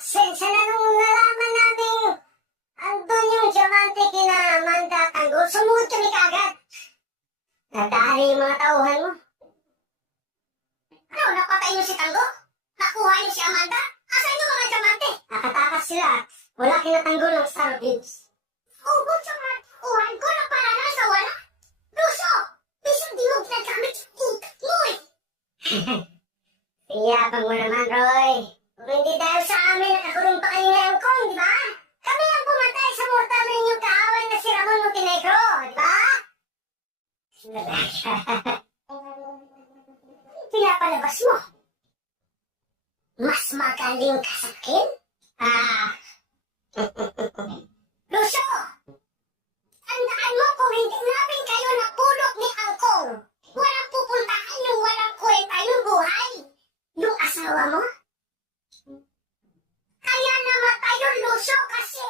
Sensya na nung nalaman namin andun yung diamante kina Amanda Tanggol, sumugod kami kaagad. Nadari yung mga tauhan mo. Ano, napatay niyo si Tanggol? Nakuha niyo si Amanda? Asan yung mga diamante? Nakatakas sila at wala kinatanggol ng Star Games. Hugot sa mga tauhan ko na para na sa wala. Luso! Bisang di mo ginagamit yung utak mo eh. Iyabang mo naman, Roy. Kung hindi dahil sa amin nakakulong pa kayo ngayon kong, di ba? Kami ang pumatay sa mortal ninyong kaaway na si Ramon Montenegro, di ba? Pinapalabas mo. Mas magaling ka sa akin? Lucio! Tandaan mo kung hindi namin kayo napulot ni Angkong. Walang pupuntahan yung walang kwenta yung buhay. Yung asawa mo? Kaya namatay yung Lucio kasi